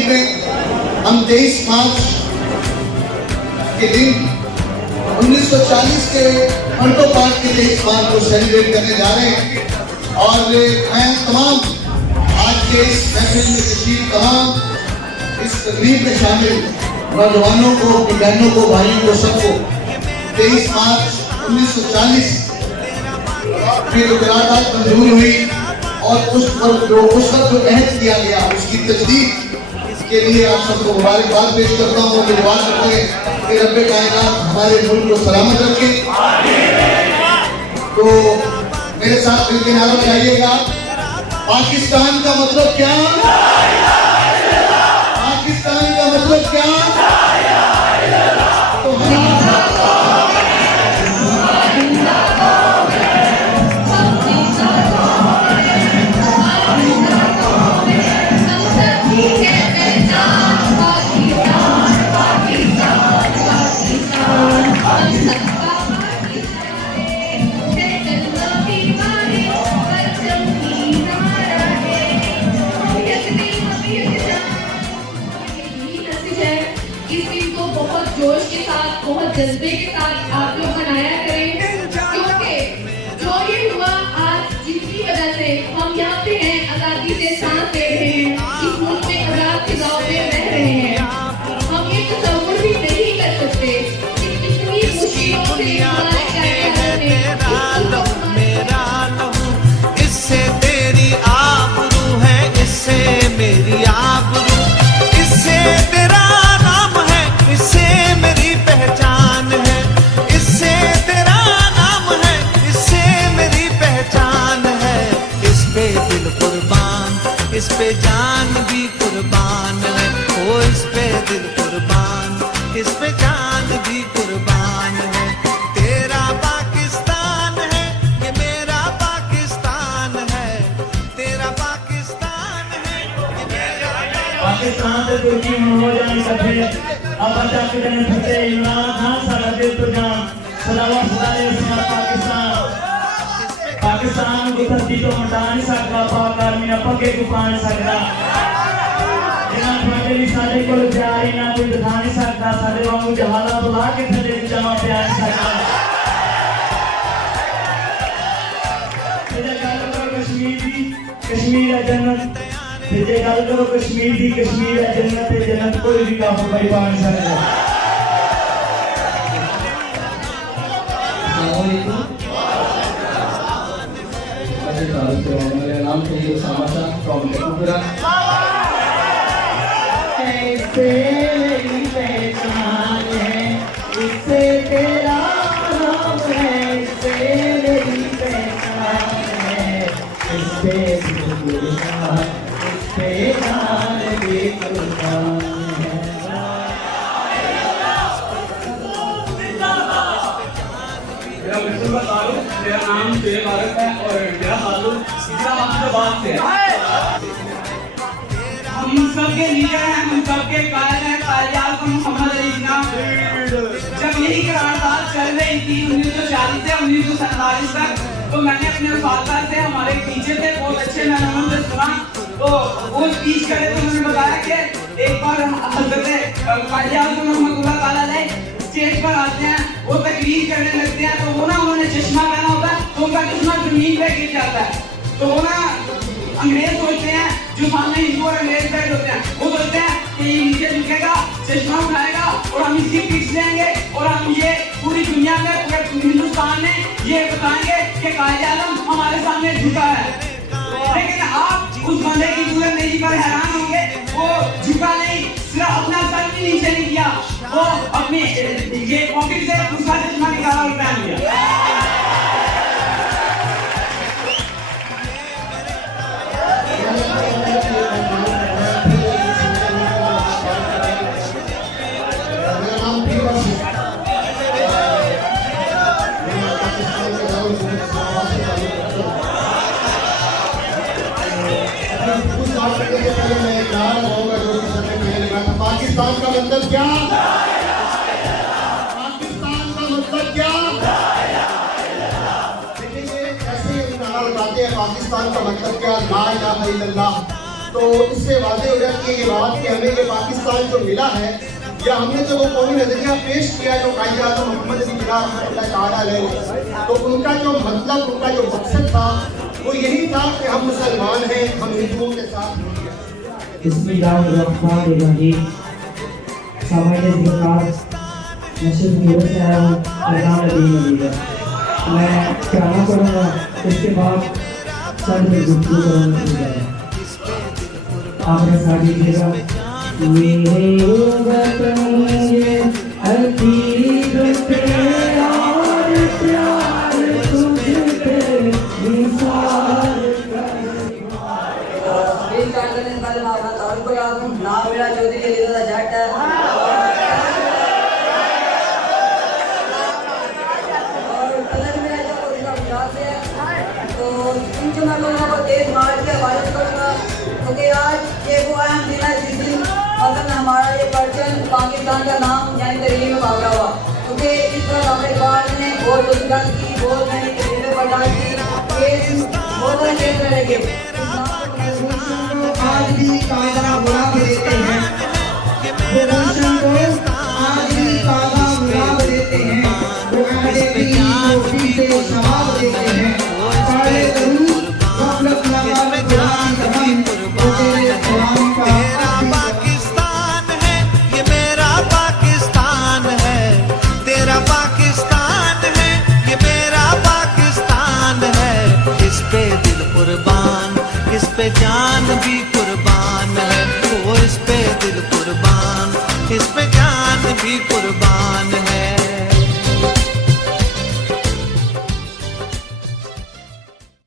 कश्मीर में हम 23 मार्च के दिन 1940 के घंटों पाठ के 23 मार्च को सेलिब्रेट करने जा रहे हैं। और मैं तमाम आज के इस महफिल में तशरीफ तमाम इस तकरीब में शामिल नौजवानों को, बहनों को, भाइयों को, सबको 23 मार्च 1940 में जो करारदाद मंजूर हुई और उस वक्त जो अहद किया गया उसकी तजदीद के लिए आप सबको मुबारकबाद पेश करता हूँ। मुझे दुआ करते हैं कि रब्बे कायनात हमारे मुल्क को सलामत रखे। तो मेरे साथ मिलकर नारा लगाइएगा, पाकिस्तान का मतलब क्या? पाकिस्तान का मतलब क्या? तो जोश के साथ, बहुत जज्बे के साथ आप लोग मनाया करें, क्योंकि जो ये हुआ आज जिसकी वजह से हम यहाँ पे हैं, आजादी से सांस ले रहे हैं, इस मुल्क में आजाद फिजाओं में रह रहे हैं। हम ये तस्वीर भी नहीं कर सकते कि कितनी मुश्किलों से हमारे मेरा लहू, इससे तेरी आबरू है, इससे मेरी आबरू, इससे तेरा नाम है, इससे मेरी पहचान है, इससे तेरा नाम है, इससे मेरी पहचान है। इस पे दिल कुर्बान, इस पे जान भी कुर्बान है। ओ इस पे दिल कुर्बान, इस पे जान भी कुर्बान है। तेरा पाकिस्तान है, ये मेरा पाकिस्तान है। तेरा पाकिस्तान है, ये मेरा पाकिस्तान से तुर्की हो जाने सके। अब बच्चा के दिन फते इमरान खान सारा दिल तो जान सलावा खुदाए उसमें पाकिस्तान को धरती तो मिटा नहीं सकता, पाक आर्मी ने पक्के को पा नहीं सकता। इन्हां फटे भी साडे कोल प्यार ही ना कोई दिखा नहीं सकता, साडे वांगू जहाला तो ला के थले जमा प्यार नहीं सकता। ये गल करो कश्मीर दी, कश्मीर है जन्नत। ये गल करो कश्मीर दी, कश्मीर है जन्नत। जन्नत कोई भी काफिर भाई पा नहीं सकता। मेरा नाम है उसामा शाह फ्रॉम शेखुपुरा। इससे मेरी पहचान है, इससे तेरा नाम है, इससे मेरी पहचान है, इससे कुर्बान, इससे जान भी कुर्बान है। मेरा नाम शेर भारत है और मेरा ताल्लुक इस्लामाबाद से है। हम सबके लीडर हैं, हम सबके कायल हैं, कायद-ए-आज़म मोहम्मद अली जिन्ना। जब यही करारदाद चल रही थी 1940 से 1947 तक, तो मैंने अपने उस्ताद से, हमारे टीचर थे बहुत अच्छे, मैंने उनसे सुना तो वो स्पीच करे तो उन्होंने बताया कि एक बार हज़रत कायद-ए-आज़म रहमतुल्लाह ताला अलैह स्टेज पर आते हैं, वो तकरीर करने लगते हैं, तो वो ना उन्होंने चश्मा पहना होता है तो उनका चश्मा जमीन पे गिर जाता है। तो वो ना अंग्रेज सोचते हैं, जो सामने हिंदू और अंग्रेज बैठे होते हैं, वो सोचते हैं कि ये नीचे झुकेगा, चश्मा उठाएगा और हम इसकी पिक्स लेंगे और हम ये पूरी दुनिया में, पूरे हिंदुस्तान में ये बताएंगे कि कायद-ए-आज़म हमारे सामने झुका है। लेकिन आप उस बंदे की बुलंदी पर हैरान होंगे, वो झुका नहीं, सिर्फ अपना सर भी नीचे नहीं किया, वो अपनी ये पॉकेट से दूसरा चश्मा निकाला और पहन लिया। पाकिस्तान का मतलब क्या? पाकिस्तान का मतलब क्या? देखिए कैसे नारा लगाते हैं पाकिस्तान का मतलब क्या? ला इलाहा इल्लल्लाह। तो तो इससे वादे हो जाती है ये बात कि हमें ये पाकिस्तान जो मिला है या हमने जो वो कौमी नजरिया पेश किया जो कायदे आज़म मोहम्मद अली जिन्ना रहमतुल्लाह अलैह, तो उनका जो मतलब, उनका जो मकसद था वो यही था कि हम मुसलमान हैं, हम हिंदुओं के साथ। बिस्मिल्लाहिर्रहमानिर्रहीम। सामान्य सरकार नशर न्यूज़ से आया हूँ, मेरा नाम नदीम अली है। मैं कहना पड़ूंगा, इसके बाद सर में गुफ्तगू करूँगा। आपने साथ दीजिएगा। मेरे वतन ये अकीद पे और प्यार तुझ पे निसार नाम मेरा चौधरी अली जट है। और कलर मेरा जो गुजरात से है, तो इन जो मैं लोगों को तेज मार के हवाले करूँगा, क्योंकि आज ये वो अहम दिन है जिस दिन मतलब हमारा ये परचम पाकिस्तान का नाम यानी तरीके में भागा हुआ, क्योंकि इस पर हमारे बाद ने बहुत गुजरात की, बहुत मैंने तरीके बर्दाश्त की, ये बहुत सारे क्षेत्र लगे आज भी कायदा गुलाब देते हैं, वो रोशन को आज भी कायदा गुलाब देते हैं, वो अहले पीर से शबाब देते हैं। सारे दरूद गफलत नवाज कुरान कदम, वो तेरे कुरान का तेरा पाकिस्तान है, ये मेरा पाकिस्तान है। तेरा पाकिस्तान है, ये मेरा पाकिस्तान है। इस पे दिल कुर्बान, इस पे जान भी कुर्बान है। वो इस पे दिल कुर्बान, इस पे जान भी कुर्बान।